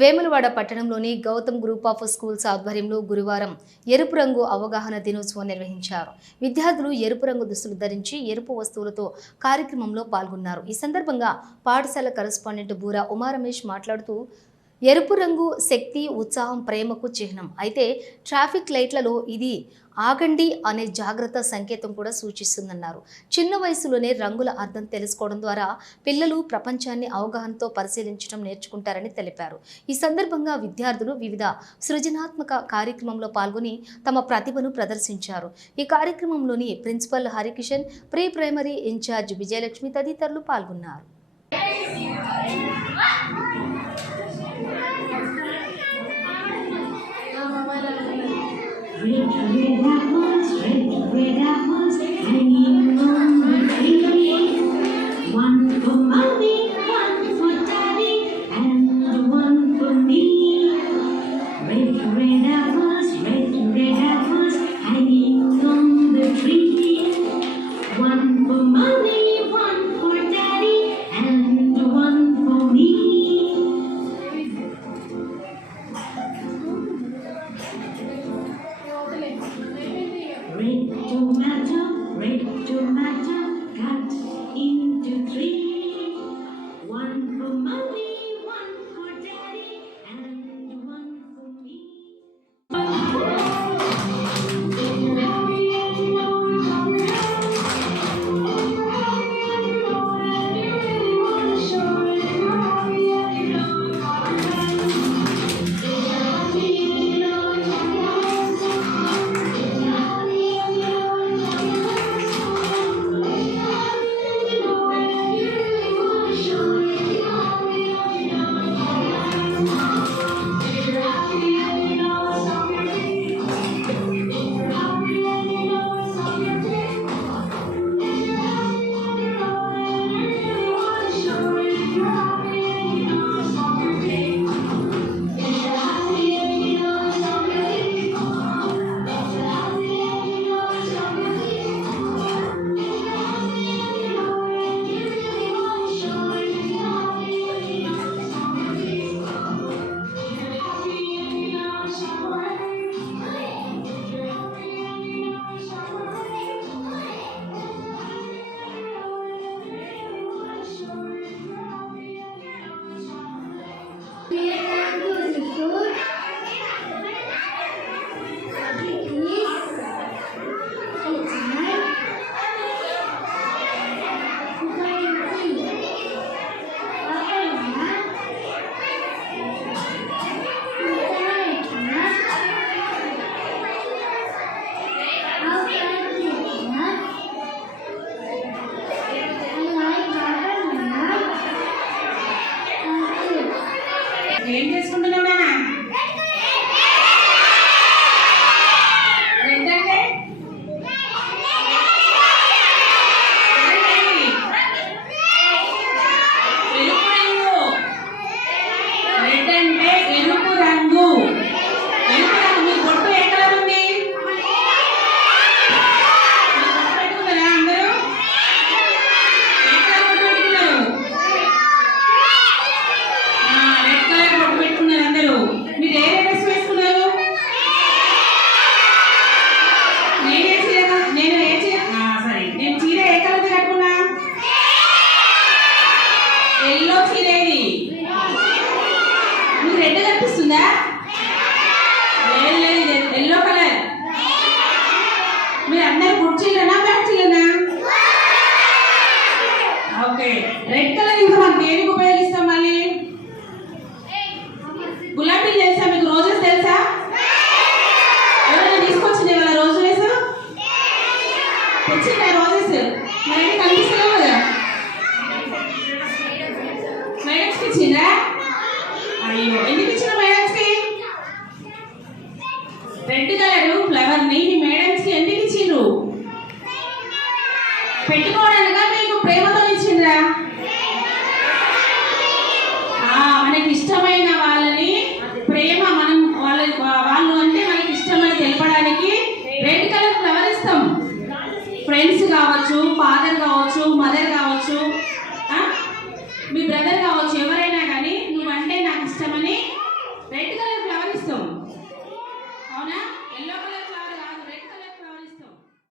వేములవాడ పట్టణంలోని Gautam group of schools ఆధ్వర్యంలో గురువారం ఎరుపు రంగు అవగాహన దినోత్సవం నిర్వహించారు. విద్యార్థులు ఎరుపు రంగు దుస్తులు ధరించి ఎరుపు వస్తువులతో కార్యక్రమంలో పాల్గొన్నారు. ఈ సందర్భంగా పాఠశాల కరెస్పాండెంట్ బూరా ఉమారమేష్ మాట్లాడుతూ ఎరుపు రంగు శక్తి, ఉత్సాహం, ప్రేమకు చిహ్నం. అయితే ట్రాఫిక్ లైట్లలో ఇది ఆగండి అనే జాగ్రత్త సంకేతం కూడా సూచిస్తుందన్నారు. చిన్న వయసులోనే రంగుల అర్థం తెలుసుకోవడం ద్వారా పిల్లలు ప్రపంచాన్ని అవగాహనతో పరిశీలించడం నేర్చుకుంటారని తెలిపారు. ఈ సందర్భంగా విద్యార్థులు వివిధ సృజనాత్మక కార్యక్రమంలో పాల్గొని తమ ప్రతిభను ప్రదర్శించారు. ఈ కార్యక్రమంలోని principal Harikishan, pre primary incharge Vijayalakshmi తదితరులు పాల్గొన్నారు. Red apples, hanging on the tree. One for mommy, one for daddy, and one for me. Red apples, hanging on the tree. One for mommy, one for daddy, and one for me. Red tomato, cut into three. One for mommy, one for daddy, and one for me. ఏం చేసుకుంటున్నావు నాన్న? ఏంటంటే ఎరుపు రంగు. Red అంటే ఎరుపు రంగు. ఎరుపు రంగు. మీ బొట్టు ఏ కలర్ ఉంది? పెట్టుకున్నారా అందరూ? ఏ కలర్ బొట్టు పెట్టుకున్నారు? రెడ్ కలర్ బొట్టు పెట్టుకున్నారు అందరూ. మీరు ఏ డ్రెస్ వేసుకున్నారు? నేను చీర ఏ కలర్ కట్టుకున్నా? ఎల్లో చీర ఏది? మీకు రెడ్ కనిపిస్తుందా? లేదు, ఎల్లో కలర్. మీరు అందరు గుడ్ చీరనా, బ్యాక్ చీరనా? ఓకే. రెడ్ కలర్ ఇంకా మనం దేనికి ఉపయోగిస్తాం? మళ్ళీ గులాబీలు తెలుసా మీకు? రోజెస్ తెలుసా? ఎవరైనా తీసుకొచ్చింది ఇవాళ రోజెస్? తెచ్చిందా రోజెస్? మరి కనిపిస్తలేవు కదా. మేడమ్స్కి ఇచ్చిందా? అయ్యో, ఎందుకు ఇచ్చిన మేడమ్స్కి? రెడ్ కలర్ ఫ్లవర్ని మేడమ్స్కి ఎందుకు ఇచ్చిండ్రు?